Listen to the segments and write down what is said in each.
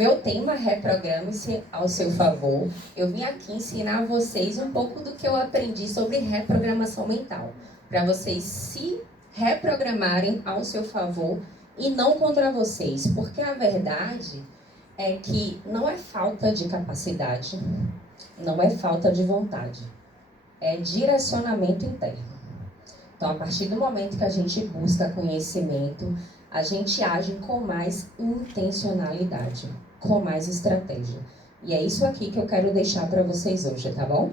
meu tema Reprograme-se ao seu favor. Eu vim aqui ensinar a vocês um pouco do que eu aprendi sobre reprogramação mental, para vocês se reprogramarem ao seu favor e não contra vocês, porque a verdade é que não é falta de capacidade, não é falta de vontade, é direcionamento interno. Então, a partir do momento que a gente busca conhecimento, a gente age com mais intencionalidade, com mais estratégia. E é isso aqui que eu quero deixar para vocês hoje, tá bom?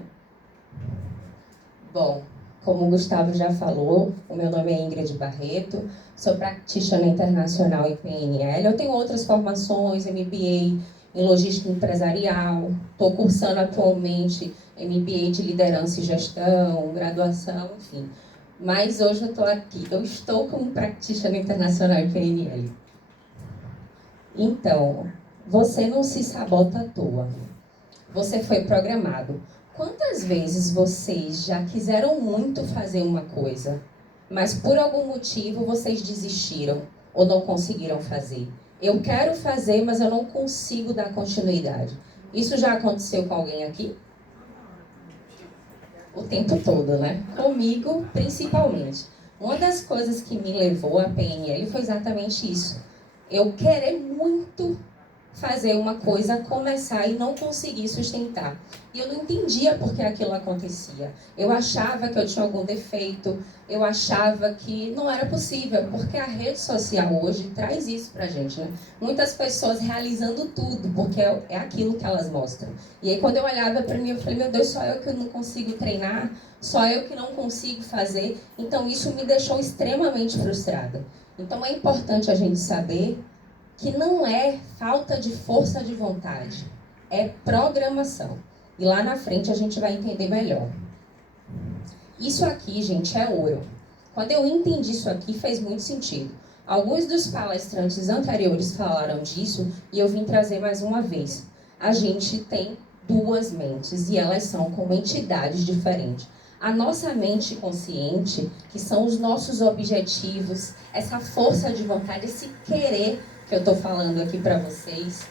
Bom, como o Gustavo já falou, o meu nome é Ingrid Barreto, sou practitioner internacional em PNL. Eu tenho outras formações, MBA em logística empresarial, estou cursando atualmente MBA de liderança e gestão, graduação, enfim. Mas hoje eu estou aqui, eu estou como practitioner internacional em PNL. Então, você não se sabota à toa. Você foi programado. Quantas vezes vocês já quiseram muito fazer uma coisa, mas por algum motivo vocês desistiram ou não conseguiram fazer? Eu quero fazer, mas eu não consigo dar continuidade. Isso já aconteceu com alguém aqui? O tempo todo, né? Comigo, principalmente. Uma das coisas que me levou à PNL foi exatamente isso. Eu querer muito fazer uma coisa, começar e não conseguir sustentar. E eu não entendia por que aquilo acontecia. Eu achava que eu tinha algum defeito, eu achava que não era possível, porque a rede social hoje traz isso pra gente, né? Muitas pessoas realizando tudo, porque é aquilo que elas mostram. E aí quando eu olhava pra mim, eu falei, meu Deus, só eu que não consigo treinar, só eu que não consigo fazer. Então isso me deixou extremamente frustrada. Então é importante a gente saber que não é falta de força de vontade, é programação. E lá na frente a gente vai entender melhor. Isso aqui, gente, é ouro. Quando eu entendi isso aqui, fez muito sentido. Alguns dos palestrantes anteriores falaram disso e eu vim trazer mais uma vez. A gente tem duas mentes e elas são como entidades diferentes. A nossa mente consciente, que são os nossos objetivos, essa força de vontade, esse querer que eu estou falando aqui para vocês,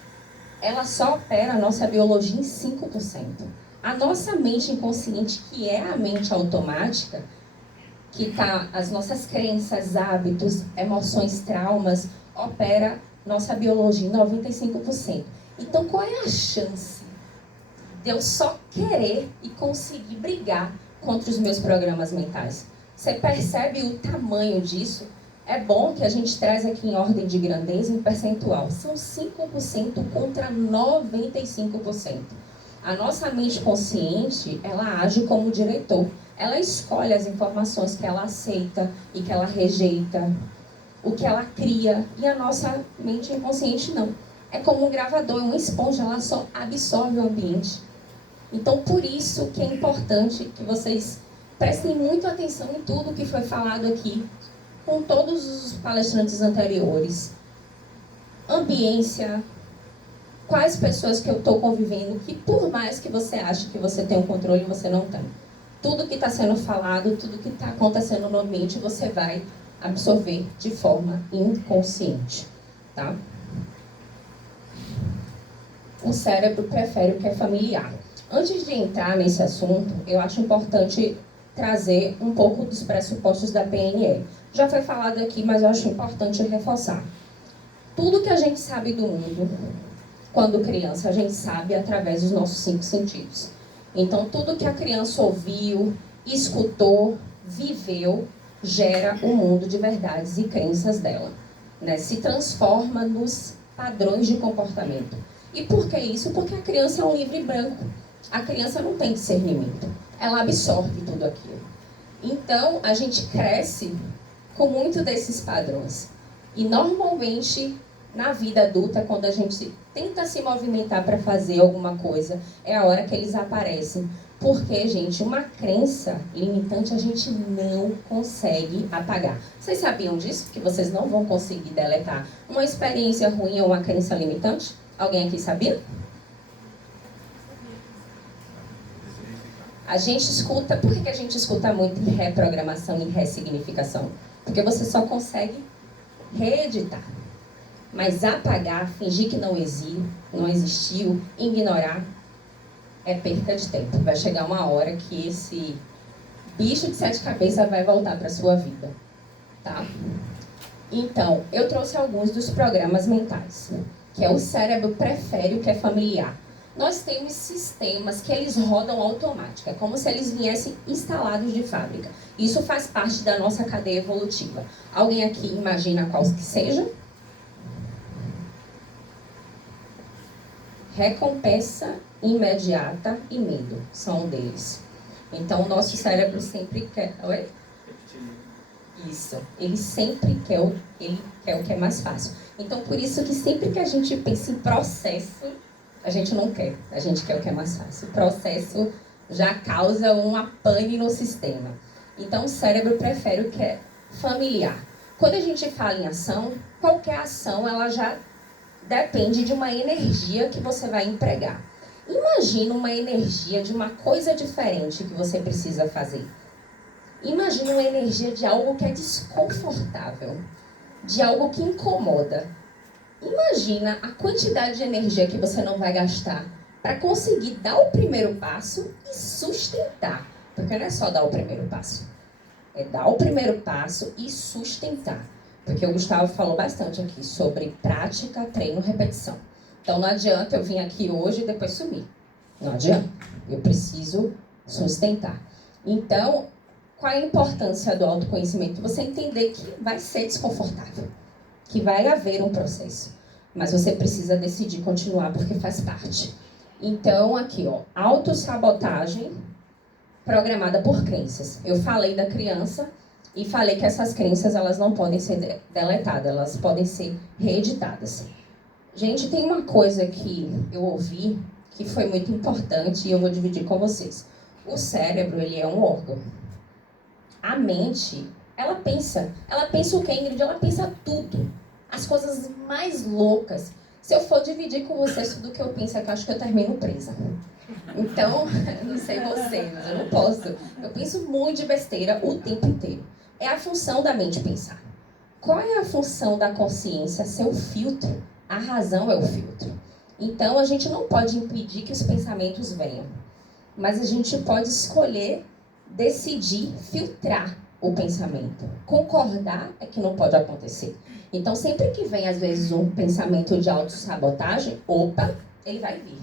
ela só opera a nossa biologia em 5%. A nossa mente inconsciente, que é a mente automática, que tá as nossas crenças, hábitos, emoções, traumas, opera nossa biologia em 95%. Então, qual é a chance de eu só querer e conseguir brigar contra os meus programas mentais? Você percebe o tamanho disso? É bom que a gente traz aqui em ordem de grandeza em percentual. São 5% contra 95%. A nossa mente consciente, ela age como diretor. Ela escolhe as informações que ela aceita e que ela rejeita, o que ela cria. E a nossa mente inconsciente não. É como um gravador, uma esponja, ela só absorve o ambiente. Então, por isso que é importante que vocês prestem muita atenção em tudo que foi falado aqui, com todos os palestrantes anteriores. Ambiência, quais pessoas que eu estou convivendo, que por mais que você ache que você tem um controle, você não tem. Tudo que está sendo falado, tudo que está acontecendo no ambiente, você vai absorver de forma inconsciente, tá? O cérebro prefere o que é familiar. Antes de entrar nesse assunto, eu acho importante trazer um pouco dos pressupostos da PNL. Já foi falado aqui, mas eu acho importante reforçar. Tudo que a gente sabe do mundo, quando criança, a gente sabe através dos nossos 5 sentidos. Então, tudo que a criança ouviu, escutou, viveu, gera o mundo de verdades e crenças dela, né? Se transforma nos padrões de comportamento. E por que isso? Porque a criança é um livro branco. A criança não tem discernimento. Ela absorve tudo aquilo. Então, a gente cresce com muito desses padrões. E normalmente, na vida adulta, quando a gente tenta se movimentar para fazer alguma coisa, é a hora que eles aparecem. Porque, gente, uma crença limitante a gente não consegue apagar. Vocês sabiam disso? Que vocês não vão conseguir deletar uma experiência ruim ou uma crença limitante? Alguém aqui sabia? A gente escuta, por que a gente escuta muito em reprogramação e ressignificação? Porque você só consegue reeditar. Mas apagar, fingir que não existiu, ignorar, é perca de tempo. Vai chegar uma hora que esse bicho de 7 cabeças vai voltar para sua vida, tá? Então, eu trouxe alguns dos programas mentais, que é o cérebro prefere o que é familiar. Nós temos sistemas que eles rodam automática, como se eles viessem instalados de fábrica. Isso faz parte da nossa cadeia evolutiva. Alguém aqui imagina qual que seja? Recompensa imediata e medo são um deles. Então, o nosso cérebro sempre quer... Oi? Isso. Ele sempre quer o que é mais fácil. Então, por isso que sempre que a gente pensa em processo, a gente não quer. A gente quer o que é mais fácil. O processo já causa uma pane no sistema. Então, o cérebro prefere o que é familiar. Quando a gente fala em ação, qualquer ação, ela já depende de uma energia que você vai empregar. Imagina uma energia de uma coisa diferente que você precisa fazer. Imagina uma energia de algo que é desconfortável, de algo que incomoda. Imagina a quantidade de energia que você não vai gastar para conseguir dar o primeiro passo e sustentar. Porque não é só dar o primeiro passo, é dar o primeiro passo e sustentar. Porque o Gustavo falou bastante aqui sobre prática, treino, repetição. Então não adianta eu vir aqui hoje e depois sumir. Não adianta. Eu preciso sustentar. Então, qual é a importância do autoconhecimento? Você entender que vai ser desconfortável, que vai haver um processo, mas você precisa decidir continuar porque faz parte. Então, aqui, ó, autossabotagem programada por crenças. Eu falei da criança e falei que essas crenças elas não podem ser deletadas, elas podem ser reeditadas. Gente, tem uma coisa que eu ouvi que foi muito importante e eu vou dividir com vocês. O cérebro, ele é um órgão. A mente, ela pensa o que, Ingrid? Ela pensa tudo, as coisas mais loucas. Se eu for dividir com vocês tudo que eu penso, eu acho que eu termino presa. Então, não sei vocês, mas eu não posso. Eu penso muito de besteira o tempo inteiro. É a função da mente pensar. Qual é a função da consciência? Ser o filtro. A razão é o filtro. Então, a gente não pode impedir que os pensamentos venham, mas a gente pode escolher decidir filtrar o pensamento. Concordar é que não pode acontecer. Então, sempre que vem, às vezes, um pensamento de autossabotagem, opa, ele vai vir.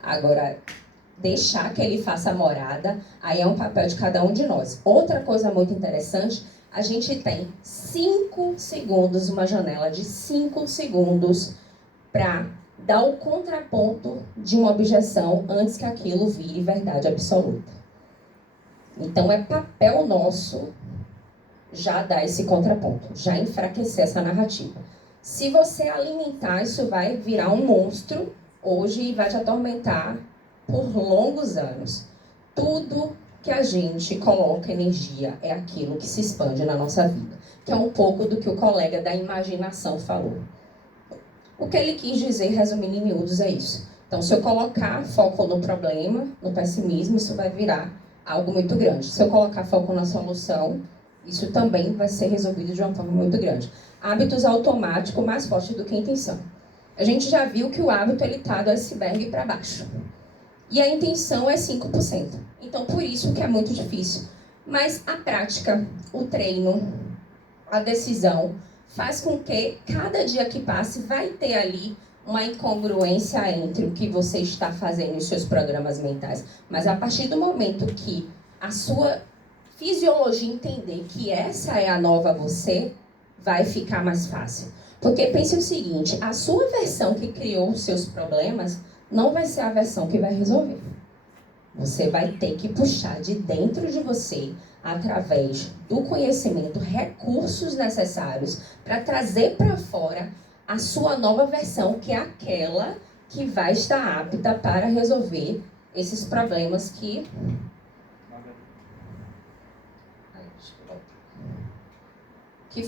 Agora, deixar que ele faça morada, aí é um papel de cada um de nós. Outra coisa muito interessante, a gente tem 5 segundos, uma janela de 5 segundos para dar o contraponto de uma objeção antes que aquilo vire verdade absoluta. Então, é papel nosso já dar esse contraponto, já enfraquecer essa narrativa. Se você alimentar, isso vai virar um monstro hoje e vai te atormentar por longos anos. Tudo que a gente coloca energia é aquilo que se expande na nossa vida, que é um pouco do que o colega da imaginação falou. O que ele quis dizer, resumindo em miúdos, é isso. Então, se eu colocar foco no problema, no pessimismo, isso vai virar algo muito grande. Se eu colocar foco na solução, isso também vai ser resolvido de uma forma muito grande. Hábitos automáticos mais fortes do que a intenção. A gente já viu que o hábito está do iceberg para baixo. E a intenção é 5%. Então, por isso que é muito difícil. Mas a prática, o treino, a decisão, faz com que cada dia que passe vai ter ali uma incongruência entre o que você está fazendo em seus programas mentais. Mas a partir do momento que a sua fisiologia entender que essa é a nova você, vai ficar mais fácil. Porque pense o seguinte, a sua versão que criou os seus problemas não vai ser a versão que vai resolver. Você vai ter que puxar de dentro de você, através do conhecimento, recursos necessários para trazer para fora a sua nova versão, que é aquela que vai estar apta para resolver esses problemas que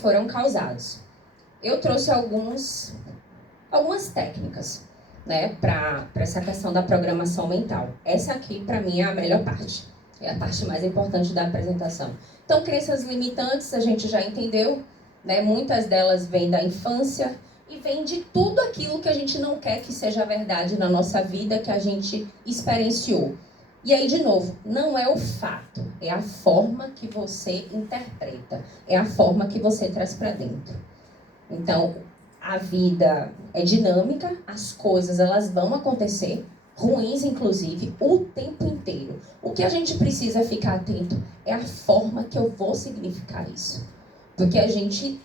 foram causados. Eu trouxe algumas técnicas, né, para essa questão da programação mental. Essa aqui, para mim, é a melhor parte. É a parte mais importante da apresentação. Então, crenças limitantes, a gente já entendeu, né? Muitas delas vêm da infância, e vem de tudo aquilo que a gente não quer que seja verdade na nossa vida, que a gente experienciou. E aí, de novo, não é o fato, é a forma que você interpreta, é a forma que você traz para dentro. Então, a vida é dinâmica, as coisas elas vão acontecer, ruins inclusive, o tempo inteiro. O que a gente precisa ficar atento é a forma que eu vou significar isso. Porque a gente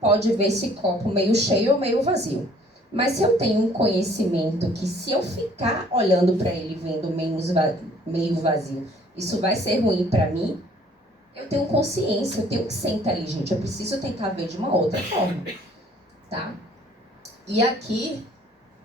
pode ver esse copo meio cheio ou meio vazio. Mas se eu tenho um conhecimento que se eu ficar olhando para ele vendo meio vazio, isso vai ser ruim para mim, eu tenho consciência, eu tenho que ser inteligente, eu preciso tentar ver de uma outra forma, tá? E aqui,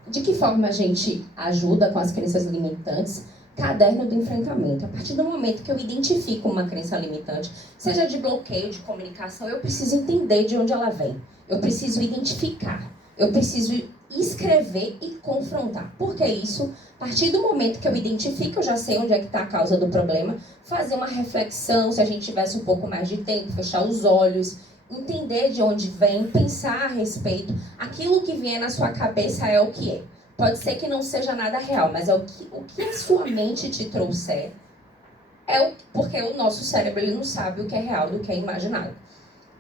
de que forma a gente ajuda com as crenças limitantes? Caderno do enfrentamento. A partir do momento que eu identifico uma crença limitante, seja de bloqueio, de comunicação, eu preciso entender de onde ela vem. Eu preciso identificar. Eu preciso escrever e confrontar. Por que isso? A partir do momento que eu identifico, eu já sei onde é que está a causa do problema, fazer uma reflexão, se a gente tivesse um pouco mais de tempo, fechar os olhos, entender de onde vem, pensar a respeito. Aquilo que vier na sua cabeça é o que é. Pode ser que não seja nada real, mas é o que a sua mente te trouxer. Porque o nosso cérebro ele não sabe o que é real do que é imaginado.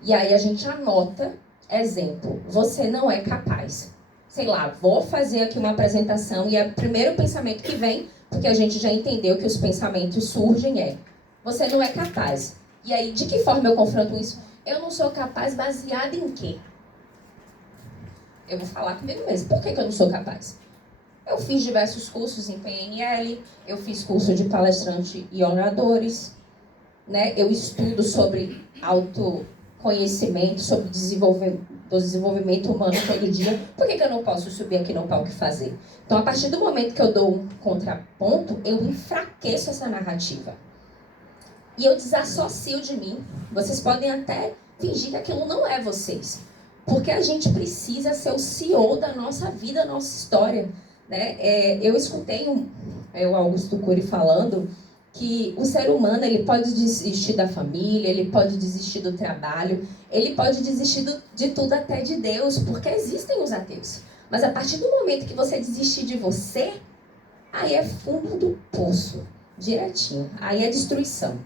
E aí a gente anota, exemplo, você não é capaz. Sei lá, vou fazer aqui uma apresentação e o primeiro pensamento que vem, porque a gente já entendeu que os pensamentos surgem, você não é capaz. E aí, de que forma eu confronto isso? Eu não sou capaz baseado em quê? Eu vou falar comigo mesmo. Por que eu não sou capaz? Eu fiz diversos cursos em PNL, eu fiz curso de palestrante e oradores, né? Eu estudo sobre autoconhecimento, sobre desenvolvimento humano todo dia. Por que eu não posso subir aqui no palco e fazer? Então, a partir do momento que eu dou um contraponto, eu enfraqueço essa narrativa. E eu desassocio de mim. Vocês podem até fingir que aquilo não é vocês. Porque a gente precisa ser o CEO da nossa vida, da nossa história. Né? Eu escutei o Augusto Cury falando que o ser humano ele pode desistir da família, ele pode desistir do trabalho, ele pode desistir de tudo, até de Deus, porque existem os ateus. Mas a partir do momento que você desistir de você, aí é fundo do poço, direitinho. Aí é destruição.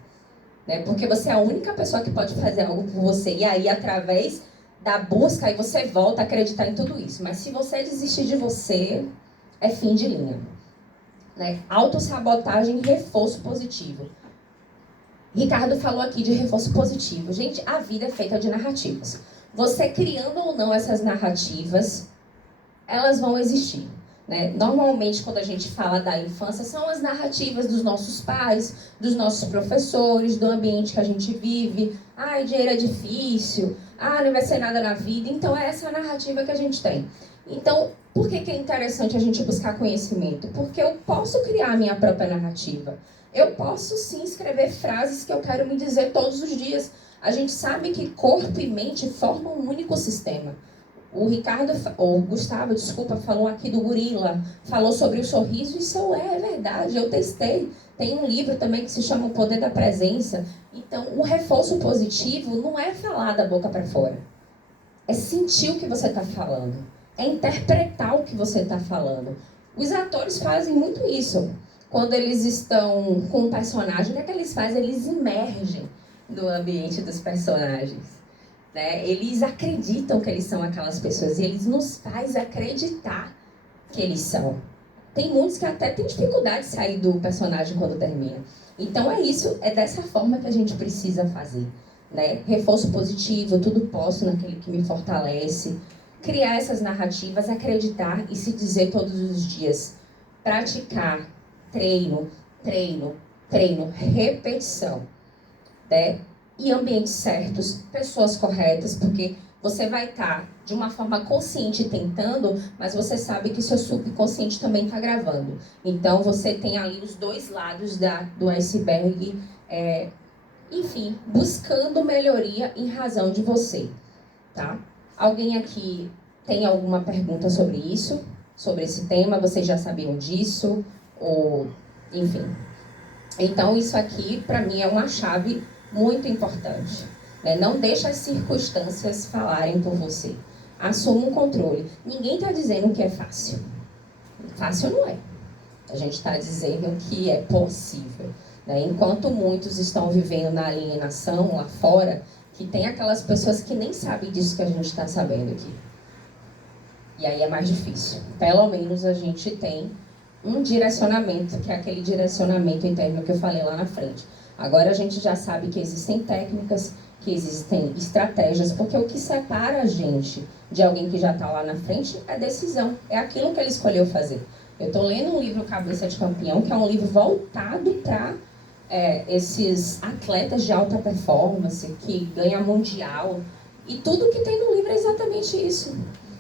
Né? Porque você é a única pessoa que pode fazer algo por você. E aí, através da busca, aí você volta a acreditar em tudo isso. Mas se você desistir de você, é fim de linha. Né? Autossabotagem e reforço positivo. Ricardo falou aqui de reforço positivo. Gente, a vida é feita de narrativas. Você criando ou não essas narrativas, elas vão existir. Né? Normalmente, quando a gente fala da infância, são as narrativas dos nossos pais, dos nossos professores, do ambiente que a gente vive. Ai, dinheiro é difícil. Ah, não vai ser nada na vida. Então, é essa narrativa que a gente tem. Então, por que é interessante a gente buscar conhecimento? Porque eu posso criar a minha própria narrativa. Eu posso, sim, escrever frases que eu quero me dizer todos os dias. A gente sabe que corpo e mente formam um único sistema. O Gustavo, falou aqui do gorila, falou sobre o sorriso, isso é verdade, eu testei. Tem um livro também que se chama O Poder da Presença. Então, o reforço positivo não é falar da boca para fora. É sentir o que você está falando. É interpretar o que você está falando. Os atores fazem muito isso. Quando eles estão com um personagem, o que é que eles fazem? Eles imergem no ambiente dos personagens. Né? Eles acreditam que eles são aquelas pessoas e eles nos fazem acreditar que eles são. Tem muitos que até têm dificuldade de sair do personagem quando termina. Então é isso, é dessa forma que a gente precisa fazer. Né? Reforço positivo, tudo posso naquele que me fortalece. Criar essas narrativas, acreditar e se dizer todos os dias. Praticar, treino, repetição. Né? E ambientes certos, pessoas corretas, porque você vai estar de uma forma consciente tentando, mas você sabe que seu subconsciente também está gravando. Então você tem ali os dois lados do iceberg, enfim, buscando melhoria em razão de você. Tá? Alguém aqui tem alguma pergunta sobre isso? Sobre esse tema? Vocês já sabiam disso? Ou, enfim. Então isso aqui, para mim, é uma chave muito importante. Né? Não deixe as circunstâncias falarem por você. assuma um controle. Ninguém está dizendo que é fácil. Fácil não é. A gente está dizendo que é possível. Né? Enquanto muitos estão vivendo na alienação lá fora, que tem aquelas pessoas que nem sabem disso que a gente está sabendo aqui. E aí é mais difícil. Pelo menos a gente tem um direcionamento, que é aquele direcionamento interno que eu falei lá na frente. Agora a gente já sabe que existem técnicas, que existem estratégias, porque o que separa a gente de alguém que já está lá na frente é decisão, é aquilo que ele escolheu fazer. Eu estou lendo um livro, Cabeça de Campeão, que é um livro voltado para esses atletas de alta performance, que ganham mundial, e tudo que tem no livro é exatamente isso.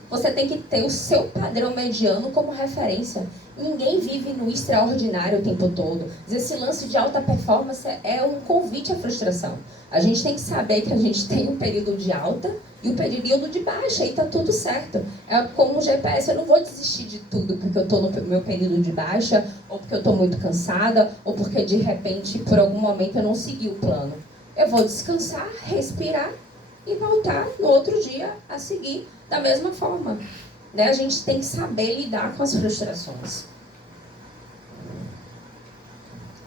Você tem que ter o seu padrão mediano como referência. Ninguém vive no extraordinário o tempo todo. Esse lance de alta performance é um convite à frustração. A gente tem que saber que a gente tem um período de alta e um período de baixa, e tá tudo certo. É como o GPS, eu não vou desistir de tudo porque eu tô no meu período de baixa, ou porque eu tô muito cansada, ou porque de repente, por algum momento, eu não segui o plano. Eu vou descansar, respirar e voltar no outro dia a seguir da mesma forma. Né? A gente tem que saber lidar com as frustrações.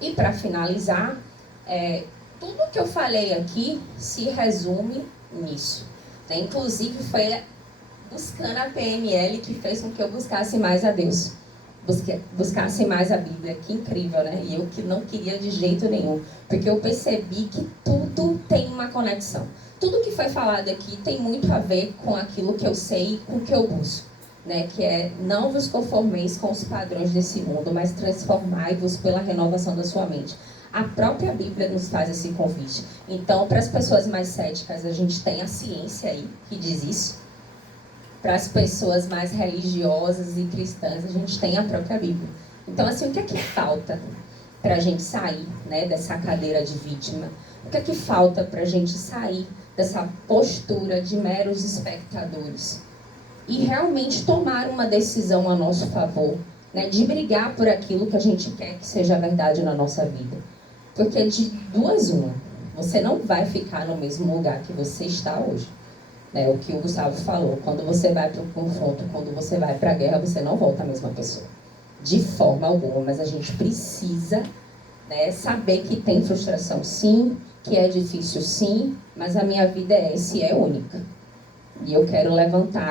E para finalizar, tudo que eu falei aqui se resume nisso. Né? Inclusive foi buscando a PNL que fez com que eu buscasse mais a Deus. Buscasse mais a Bíblia. Que incrível, né? E eu que não queria de jeito nenhum. Porque eu percebi que tudo tem uma conexão. Tudo que foi falado aqui tem muito a ver com aquilo que eu sei e com o que eu busco. Né, que é: não vos conformeis com os padrões desse mundo, mas transformai-vos pela renovação da sua mente. A própria Bíblia nos faz esse convite. Então, para as pessoas mais céticas, a gente tem a ciência aí que diz isso. Para as pessoas mais religiosas e cristãs, a gente tem a própria Bíblia. Então, assim, o que é que falta para a gente sair, né, dessa cadeira de vítima? O que é que falta para a gente sair dessa postura de meros espectadores? E realmente tomar uma decisão a nosso favor, né, de brigar por aquilo que a gente quer que seja verdade na nossa vida. Porque de duas uma, você não vai ficar no mesmo lugar que você está hoje. Né, o que o Gustavo falou, quando você vai para o confronto, quando você vai para a guerra, você não volta a mesma pessoa. De forma alguma, mas a gente precisa, né, saber que tem frustração sim, que é difícil sim, mas a minha vida é essa e é única. E eu quero levantar